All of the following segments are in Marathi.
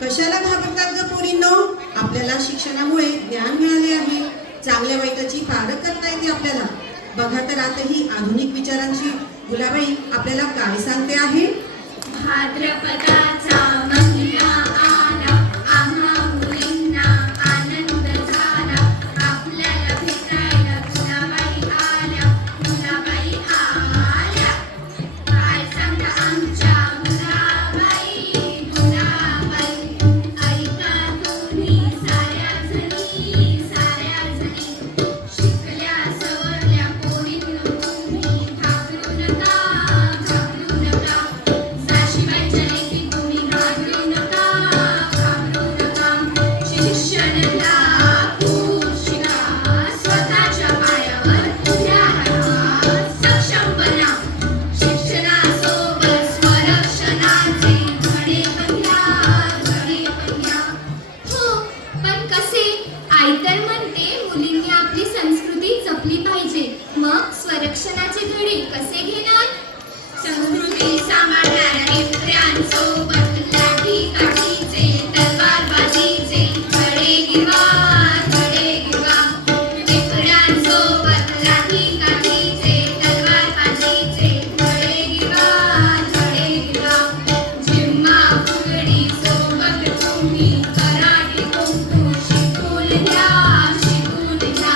कशाला घाबरतात ग पोरींनो? आपल्याला शिक्षणामुळे ज्ञान मिळाले आहे. चांगल्या वाईटाची पारख करता येते आपल्याला. बघा तर आता ही आधुनिक विचारांची गुलाबाई आपल्याला काय सांगते आहे. भाद्रपदाचा महिना आला, आम्हा मुलींना आनंद झाला. आपल्याला भेटायला गुलाबाई आल्या, गुलाबाई आल्या. काय सांगता आमच्या गुलाबाई, गुलाबाई. ऐका तुम्ही साऱ्या जणी, साऱ्या जणी. शिकल्या सवरल्या पोरींनो तुम्ही, घाबरू नका, घाबरू नका. सासूबाईच्या लेकी तुम्ही घाबरू नका, घाबरू नका. शिक्षण घ्या, खूप शिका, स्वतःच्या पायावर उभ्या राहा, सक्षम बना. शिक्षणासोबत स्वरक्षणाचे धडे पण घ्या, धडे पण घ्या. हो, पण कसे? आई तर म्हणते मुलींनी आपली संस्कृती जपली पाहिजे. मग स्वरक्षणाचे धडे कसे घेणार? संस्कृती सांभाळणाऱ्या नेत्र्यांसोबत लाठी काठीचे, तलवारबाजीचे धडे गिरवा, धडे गिरवा. नेत्र्यांसोबत लाठी काठीचे, तलवारबाजीचे धडे गिरवा, धडे गिरवा. जिम्मा फुगडी सोबत तुम्ही कराटे कुंकू शिकून घ्या, शिकून घ्या.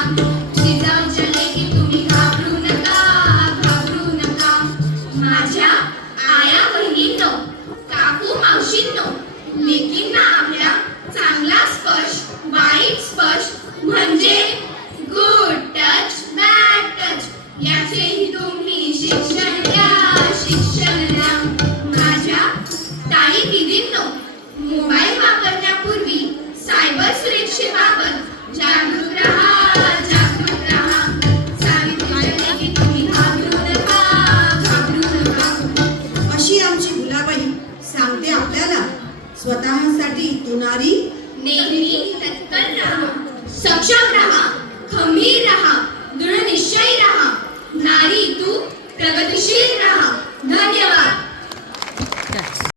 जिजाऊच्या लेकी तुम्ही घाबरू नका, घाबरू नका. माझ्या आया बहिणींनो, काकू मावशींनो, लेकींना आपल्या चांगला स्पर्श, वाईट स्पर्श म्हणजे गुड टच, बॅड टच याचेही तुम्ही शिक्षण द्या, शिक्षण द्या. माझ्या ताई दिदींनो, मोबाईल वापरण्यापूर्वी सायबर सुरक्षेबाबत जागरूक राहा, जागरूक राहा. सावित्रीच्या लेकी तुम्ही घाबरू नका, घाबरू नका. अशी आमची गुलाबाई सांगते आपल्याला. स्वतःसाठी तू नारी नेहमी तत्पर राहा, सक्षम राहा, खंबीर राहा.